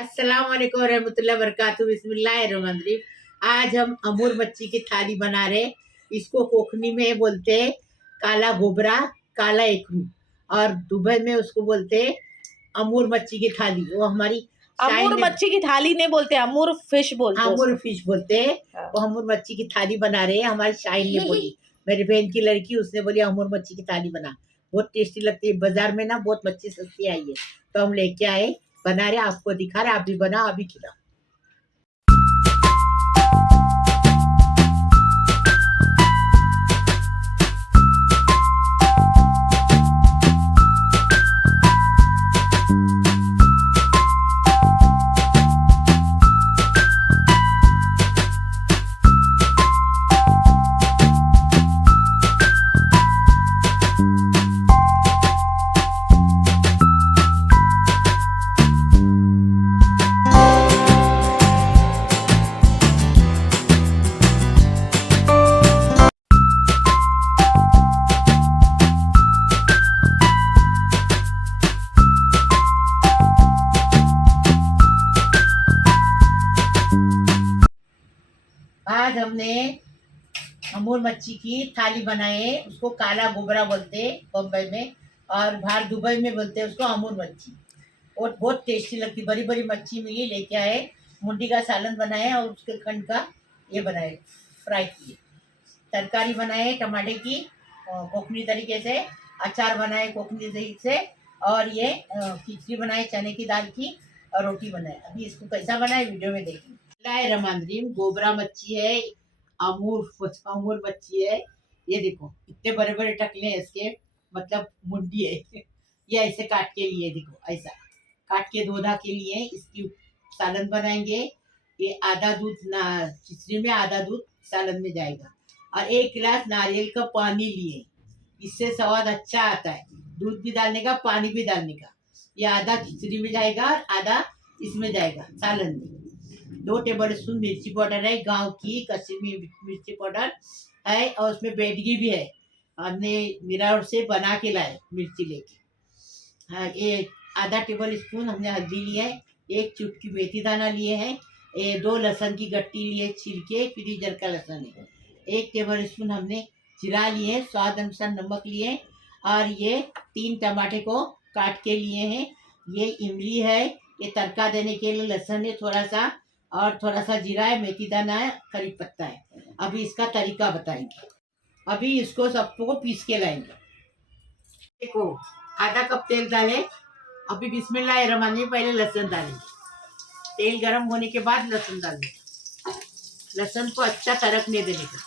अस्सलाम वालेकुम रहमतुल्लाहि वबरकातुहू। बिस्मिल्लाहिर्रहमानिर्रहीम। आज हम अमूर मच्छी की थाली बना रहे। इसको कोकनी में बोलते हैं काला गोबरा, काला एकरू, और दुबई में उसको बोलते हैं अमूर मच्छी की थाली। वो हमारी अमूर मच्छी की थाली नहीं बोलते, अमूर फिश बोलते हैं। अमूर फिश बोलते हैं। वो अमूर मच्छी की थाली बना रहे हैं। हमारी शाइन ने बोली, मेरी बहन की लड़की, उसने बोली अमूर मच्छी की थाली बना, बहुत टेस्टी लगती है। बाजार में ना बहुत मच्छी सस्ती आई है, तो हम लेके आए, बना रहे, आपको दिखा रहे। आप भी बनाओ, अभी खिलाओ। आज हमने अमूर मच्छी की थाली बनाए। उसको काला गोबरा बोलते हैं बम्बई में, और बाहर दुबई में बोलते हैं उसको अमूर मच्छी। और बहुत टेस्टी लगती, बड़ी बड़ी मच्छी मिली, लेके आए। मुंडी का सालन बनाए और उसके खंड का ये बनाए, फ्राई किए। तरकारी बनाए टमाटे की कोकनी तरीके से, अचार बनाए कोकनी तरीके से, और ये खिचड़ी बनाए चने की दाल की, और रोटी बनाए। अभी इसको कैसा बनाए वीडियो में देखिए। रहीम, गोबरा मच्छी है, अमूर मच्छी है। ये देखो इतने बड़े बड़े टकले हैं इसके, मतलब मुंडी है। ये ऐसे काट के लिए, देखो ऐसा काट के धोधा के लिए इसकी सालन बनाएंगे। ये आधा दूध ना खिचड़ी में, आधा दूध सालन में जाएगा, और 1 गिलास नारियल का पानी लिए। इससे स्वाद अच्छा आता है, दूध भी डालने का, पानी भी डालने का। ये आधा खिचड़ी में जाएगा और आधा इसमें जाएगा सालन में। 2 टेबल स्पून मिर्ची पाउडर है, गांव की कश्मीरी मिर्ची पाउडर है, और उसमें बेडगी भी है। हमने मिरार से बना के लाए मिर्ची लेके। हाँ, ये आधा टेबल स्पून हमने हल्दी ली है, 1 चुटकी मेथी दाना लिए हैं, 2 लहसुन की गट्टी लिए छिलके, फ्रीजर का लहसुन है। 1 टेबल स्पून हमने जीरा लिए, स्वाद अनुसार नमक लिए, और ये 3 टमाटे को काट के लिए हैं। ये इमली है, ये तड़का देने के लिए लहसुन है थोड़ा सा, और थोड़ा सा जीरा है, मेथी दाना है, करी पत्ता है। अभी इसका तरीका बताएंगे। अभी इसको सबको पीस के लाएंगे। देखो आधा कप तेल डाले। अभी बिस्मिल्लाहिर्रहमानिर्रहीम, पहले लहसुन डालेंगे। तेल गरम होने के बाद लहसुन डालेंगे। लहसुन को अच्छा तड़कने देने का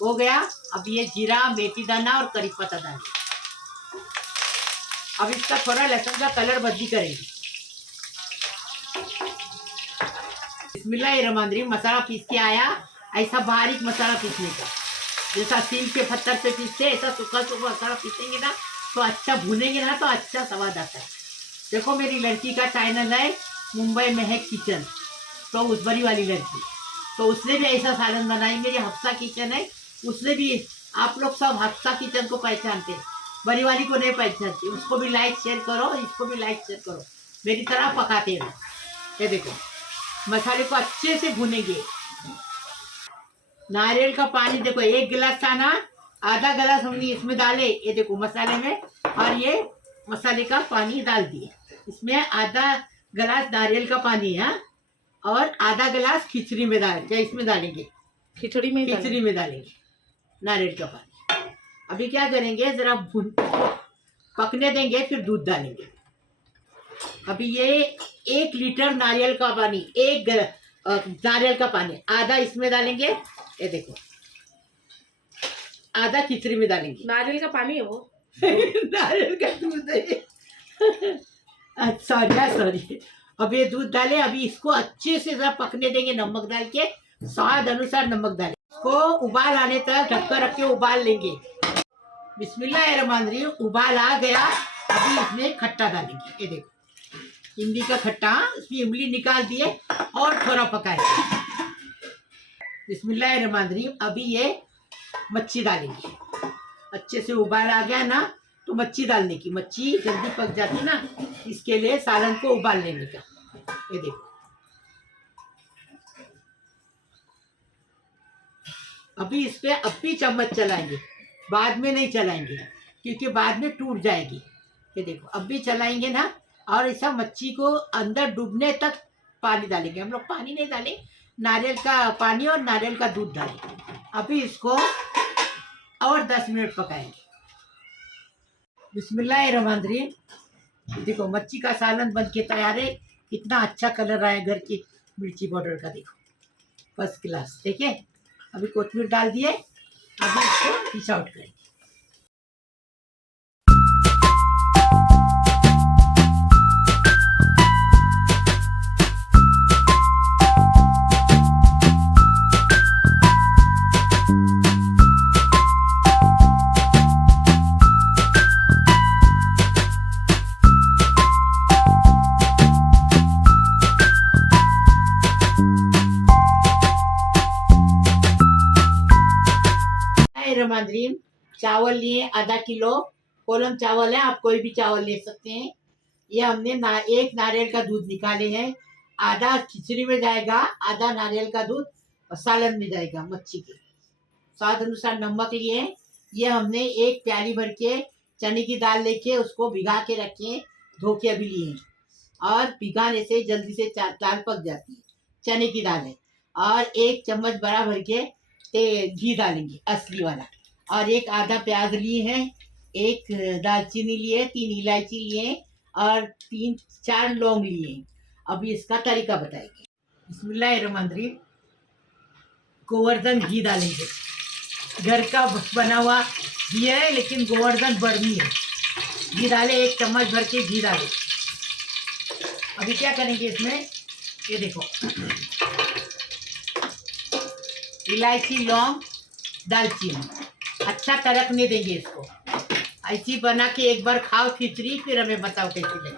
हो गया। अब ये जीरा, मेथी दाना और करी पत्ता डालेंगे। अब इसका थोड़ा लहसुन का कलर बदली करेंगे। बिस्मिल्लाहिर्रहमानिर्रहीम, मसाला पीस के आया। ऐसा बारीक मसाला पीसने का, जैसा सील के पत्थर पे पीसते, ऐसा सूखा सूखा मसाला पीसेंगे ना, तो अच्छा भूनेंगे ना, तो अच्छा स्वाद आता है। देखो मेरी लड़की का चैनल है, मुंबई में है किचन, तो उस बड़ी वाली लड़की, तो उसने भी ऐसा सालन बनाई। मेरी हफ्सा किचन है, उसने भी। आप लोग सब हफ्सा किचन को पहचानते हैं, बड़ी वाली को नहीं पहचानते। उसको भी लाइक शेयर करो, इसको भी लाइक शेयर करो, मेरी तरह पकाते रहो। ये देखो मसाले को अच्छे से भुनेंगे। नारियल का पानी देखो 1 गिलास था ना, आधा गिलास हमने इसमें डाले, ये देखो मसाले में, और ये मसाले का पानी डाल दिए। इसमें आधा गिलास नारियल का पानी है, और आधा गिलास खिचड़ी में इसमें डालेंगे, खिचड़ी में डालेंगे नारियल का पानी। अभी क्या करेंगे, जरा पकने देंगे, फिर दूध डालेंगे। अभी ये 1 लीटर नारियल का पानी, 1 नारियल का पानी आधा इसमें डालेंगे। ये देखो आधा खिचड़ी में डालेंगे। नारियल का पानी है वो नारियल का दूध है। सॉरी। अब ये दूध डाले। अभी इसको अच्छे से जरा पकने देंगे, नमक डाल के, स्वाद अनुसार नमक डालें। इसको उबाल आने तक ढक्कन रख के उबाल लेंगे। बिस्मिल्लाहिर्रहमानिर्रहीम, उबाल आ गया। अभी इसमें खट्टा डालेंगे। ये देखो इमली का खट्टा, इसमें इमली निकाल दिए और थोड़ा पकाए। बिस्मिल्लाहिर्रहमानिर्रहीम, अभी ये मच्छी डालेंगे। अच्छे से उबाल आ गया ना, तो मच्छी डालने की, मच्छी जल्दी पक जाती ना, इसके लिए सालन को उबाल लेने का। ये देखो, अभी इस पे अपनी चम्मच चलाएंगे, बाद में नहीं चलाएंगे क्योंकि बाद में टूट जाएगी। ये देखो, अब भी चलाएंगे ना, और ऐसा मच्छी को अंदर डूबने तक पानी डालेंगे। हम लोग पानी नहीं डालें, नारियल का पानी और नारियल का दूध डालेंगे। अभी इसको और 10 मिनट पकाएंगे। बिस्मिल्लाहिर्रहमानिर्रहीम। देखो, मच्छी का सालन बन के तैयार है। कितना अच्छा कलर आया घर की मिर्ची पाउडर का, देखो फर्स्ट क्लास। देखिए, अभी कोथिमीर डाल दिए, अभी इसको डिश आउट करेंगे। रहीम, चावल लिए आधा किलो, कोलम चावल है, आप कोई भी चावल ले सकते हैं। ये हमने एक नारियल का दूध निकाले हैं, आधा खिचड़ी में जाएगा, आधा नारियल का दूध और सालन में जाएगा मच्छी के। स्वाद अनुसार नमक लिए। ये हमने एक प्याली भर के चने की दाल लेके उसको भिगा के रखे, धो के अभी लिए, और भिगाने से जल्दी से दाल पक जाती है। चने की दाल है। और 1 चम्मच बड़ा भर के घी डालेंगे, असली वाला। और एक आधा प्याज लिए हैं, 1 दालचीनी लिए, 3 इलायची लिए, और 3-4 लौंग लिए। अभी इसका तरीका बताएंगे। बिस्मिल्लाहिर्रहमानिर्रहीम। गोवर्धन घी डालेंगे, घर का बना हुआ घी है, लेकिन गोवर्धन बर्मी है। घी डाले, 1 चम्मच भर के घी डाले। अभी क्या करेंगे इसमें, ये देखो, इलायची, लौंग, दालचीनी अच्छा तड़कने देंगे इसको। ऐसी बना के एक बार खाओ खिचड़ी, फिर हमें बताओ कैसी लगी।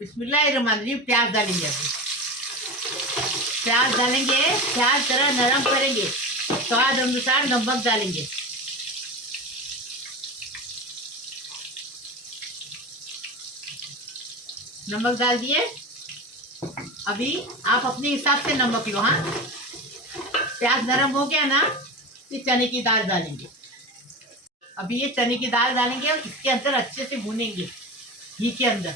बिस्मिल्लाहिर्रहमानिर्रहीम। प्याज डालेंगे, अभी प्याज डालेंगे, प्याज जरा नरम करेंगे, स्वाद अनुसार नमक डालेंगे। नमक डाल दिए। अभी आप अपने हिसाब से नमक लो। हाँ, प्याज नरम हो गया ना, फिर चने की दाल डालेंगे। अभी ये चने की दाल डालेंगे और इसके अंदर अच्छे से भूनेंगे घी के अंदर।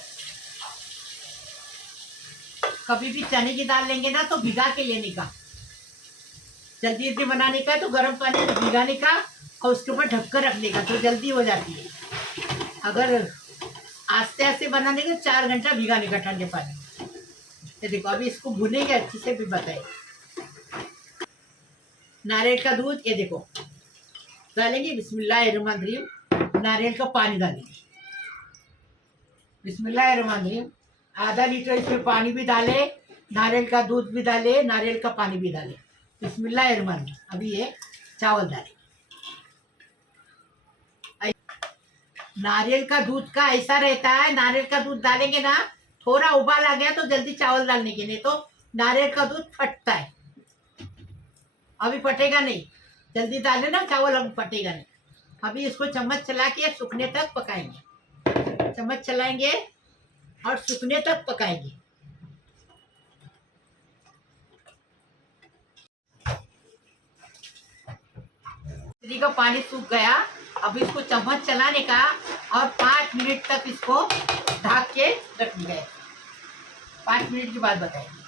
कभी भी चने की दाल लेंगे ना तो भिगा के लेने का, जल्दी जल्दी बनाने का है तो गर्म पानी में भिगाने का और उसके ऊपर ढककर रखने का, तो जल्दी हो जाती है। अगर आस्ते आस्ते बनाने का 4 घंटा भिगाने का ठंडे पानी में। ये देखो, अभी इसको भुनेंगे अच्छे से, भी बताए। नारियल का दूध, ये देखो डालेंगे। बिस्मिल्लाहिर्रहमानिर्रहीम। नारियल का पानी डालेंगे। बिस्मिल्लाहिर्रहमानिर्रहीम। आधा लीटर इसमें पानी भी डाले, नारियल का दूध भी डाले, नारियल का पानी भी डाले। बिस्मिल्लाहिर्रहमानिर्रहीम। अभी ये चावल डालेंगे। नारियल का दूध का ऐसा रहता है, नारियल का दूध डालेंगे ना, थोड़ा उबाल आ गया तो जल्दी चावल डालने के, नहीं तो नारियल का दूध फटता है। अभी फटेगा नहीं, जल्दी डाले ना चावल, अभी फटेगा नहीं। अभी इसको चम्मच चला के सूखने तक पकाएंगे। चम्मच चलाएंगे और सूखने तक पकाएंगे। खिचड़ी का पानी सूख गया। अब इसको चम्मच चलाने का और 5 मिनट तक इसको ढक के रखने का। 5 मिनट के बाद बताएंगे।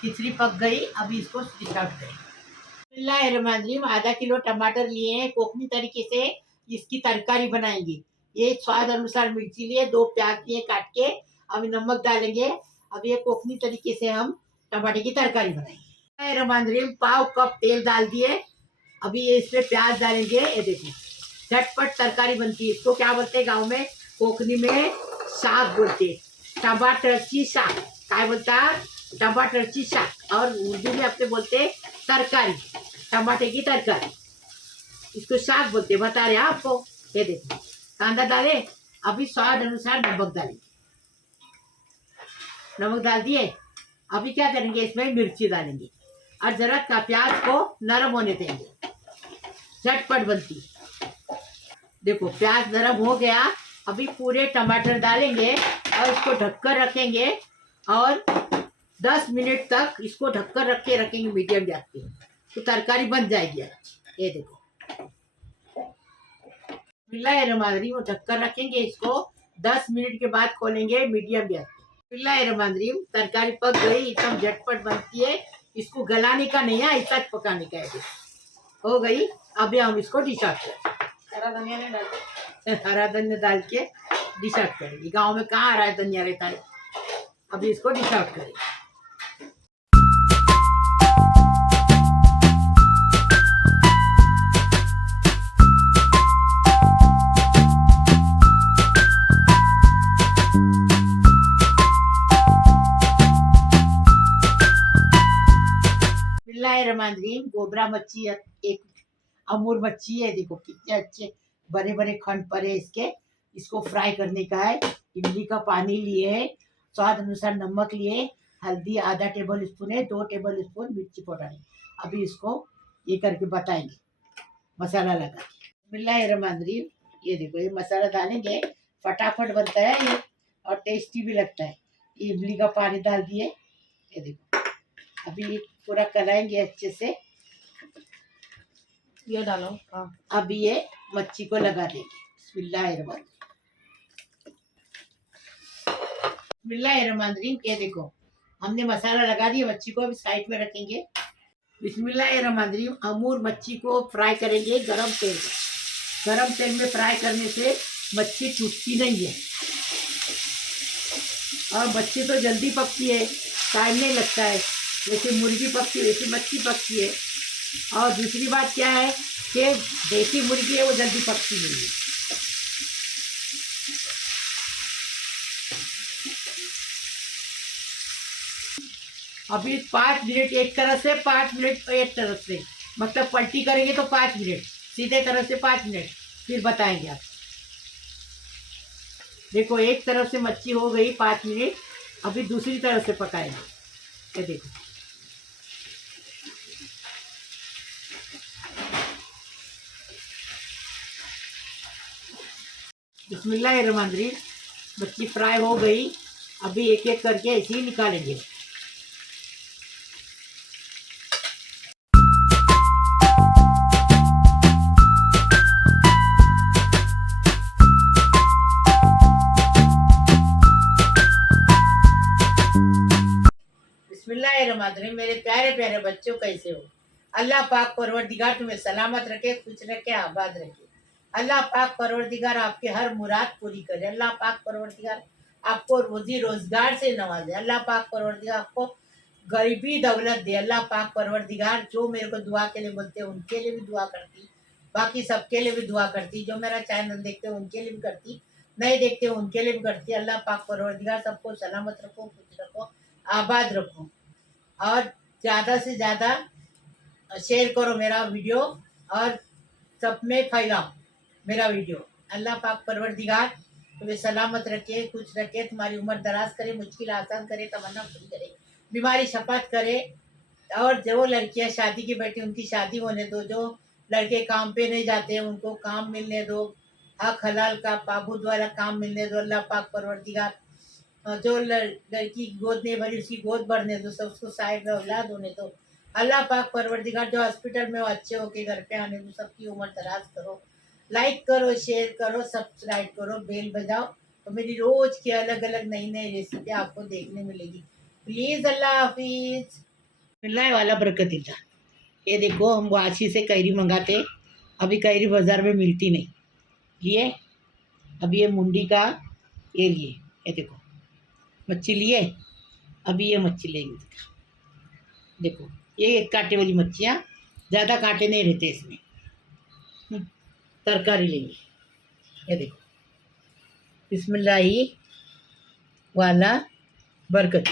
खिचड़ी पक गई, अभी इसको स्टार्ट करेंगे। बिस्मिल्लाहिर्रहमानिर्रहीम। आधा किलो टमाटर लिए हैं, कोकनी तरीके से इसकी तरकारी बनाएंगे। ये स्वाद अनुसार मिर्ची लिए, 2 प्याज लिए काट के। अभी नमक डालेंगे। अब ये कोकनी तरीके से हम टमाटर की तरकारी बनाएंगे। बिस्मिल्लाहिर्रहमानिर्रहीम। पाव कप तेल डाल दिए। अभी ये इसमें प्याज डालेंगे। ये देखो, झटपट तरकारी बनती है। इसको क्या बोलते हैं गाँव में, कोकनी में साग बोलते, टमाटरची साग। क्या बोलता, टमाटरची साग। और उर्दू में अपने बोलते तरकारी, टमाटर की तरकारी, इसको साग बोलते, बता रहे हैं आपको। ये देखो, कांदा डाले। अभी स्वाद अनुसार नमक डालेंगे। नमक डाल दिए। अभी क्या करेंगे, इसमें मिर्ची डालेंगे और जरा प्याज को नरम होने देंगे, झटपट बनती। देखो, प्याज नरम हो गया, अभी पूरे टमाटर डालेंगे और इसको ढककर रखेंगे और 10 मिनट तक इसको ढककर रखेंगे मीडियम गैस पे, तो तरकारी बन जाएगी। ये देखो बिस्मिल्लाहिर्रहमानिर्रहीम, वो ढककर रखेंगे इसको। 10 मिनट के बाद खोलेंगे मीडियम गैस पे। बिस्मिल्लाहिर्रहमानिर्रहीम, तरकारी पक गई, एकदम झटपट बनती है। इसको गलाने का नहीं है, ऐसा पकाने का है। हो गई। अभी हम इसको डिश आउट करेंगे। हरा धनिया डाल के डिश आउट करेंगे। गाँव में कहाँ हरा धनिया रहता है। अभी इसको डिश आउट करेंगे। बिस्मिल्लाहिर्रहमानिर्रहीम, गोबरा मच्छी एक अमूर मच्छी है। देखो कितने अच्छे बड़े बड़े खंड पर है इसके। इसको फ्राई करने का है। इमली का पानी लिए है, स्वाद अनुसार नमक लिए, हल्दी आधा टेबल स्पून है, 2 टेबल स्पून मिर्ची पाउडर है। अभी इसको ये करके बताएंगे मसाला लगा के। बिस्मिल्लाहिर्रहमानिर्रहीम, ये देखो ये मसाला डालेंगे, फटाफट बनता है ये और टेस्टी भी लगता है। इमली का पानी डाल दिए, ये देखो अभी पूरा कराएंगे अच्छे से। ये डालो। हाँ, अभी ये मच्छी को लगा देंगे। बिस्मिल्लाहिर्रहमानिर्रहीम, ये देखो हमने मसाला लगा दिया। मच्छी को अभी साइड में रखेंगे। बिस्मिल्लाहिर्रहमानिर्रहीम, अमूर मच्छी को फ्राई करेंगे गरम तेल में। गरम तेल में फ्राई करने से मच्छी टूटती नहीं है और मच्छी तो जल्दी पकती है, टाइम नहीं लगता है। जैसे मुर्गी पकती है वैसे मच्छी पकती है। और दूसरी बात क्या है कि देसी मुर्गी है वो जल्दी पकती नहीं है। अभी 5 मिनट एक तरफ से, 5 मिनट एक तरफ से, मतलब पलटी करेंगे तो 5 मिनट, सीधे तरफ से 5 मिनट, फिर बताएंगे आप। देखो एक तरफ से मच्छी हो गई 5 मिनट, अभी दूसरी तरफ से पकाएंगे। ये देखो बिस्मिल्लाहिर्रहमानिर्रहीम, मच्छी फ्राई हो गई। अभी एक एक करके ऐसे ही निकालेंगे। बिस्मिल्लाहिर्रहमानिर्रहीम, मेरे प्यारे प्यारे बच्चों, कैसे हो? अल्लाह पाक परवरदिगार तुम्हें सलामत रखे, खुश रखे, आबाद रखे। अल्लाह पाक परवरदिगार आपके हर मुराद पूरी करे। अल्लाह पाक परवरदिगार आपको रोजी रोजगार से नवाजे। अल्लाह पाक परवरदिगार आपको गरीबी दौलत दे। अल्लाह पाक परवरदिगार जो मेरे को दुआ के लिए बोलते हैं उनके लिए भी दुआ करती, बाकी सबके लिए भी दुआ करती, जो मेरा चैनल देखते हैं उनके लिए भी करती, नहीं देखते उनके लिए भी करती। अल्लाह पाक परवरदिगार सबको सलामत रखो, खुश रखो, आबाद रखो और ज़्यादा से ज़्यादा शेयर करो मेरा वीडियो और सब में फैलाओ मेरा वीडियो। अल्लाह पाक परवरदिगार तुम्हें सलामत रखे, खुश रखे, तुम्हारी उम्र दराज करे, मुश्किल आसान करे, तमन्ना पूरी करे, बीमारी शफात करे। और जो लड़कियां शादी की बैठी उनकी शादी होने दो, जो लड़के काम पे नहीं जाते उनको काम मिलने दो, हक हलाल का पाबूद वाला काम मिलने दो। अल्लाह पाक परवरदिगार जो लड़की गोद नहीं भरी उसकी गोद भरने दो, सब उसको साइड में औलाद होने दो। अल्लाह पाक परवरदिगार जो हॉस्पिटल में वो अच्छे होके घर पे आने दो, सबकी उम्र दराज करो। लाइक करो, शेयर करो, सब्सक्राइब करो, बेल बजाओ, तो मेरी रोज़ की अलग अलग नई नई रेसिपी आपको देखने मिलेगी। प्लीज़, अल्लाह हाफिज़। मिलाए वाला बरकतिल्ला। ये देखो हम वाशी से कैरी मंगाते, अभी कैरी बाज़ार में मिलती नहीं, लिए अभी ये मुंडी का ये लिए। ये देखो मच्छी लिए, अभी ये मच्छी लेंगे। देखो ये एक कांटे वाली मच्छियाँ, ज़्यादा कांटे नहीं रहते इसमें। तरकारी लेंगे। ये देखो बिस्मिल्लाही वाला बरकत।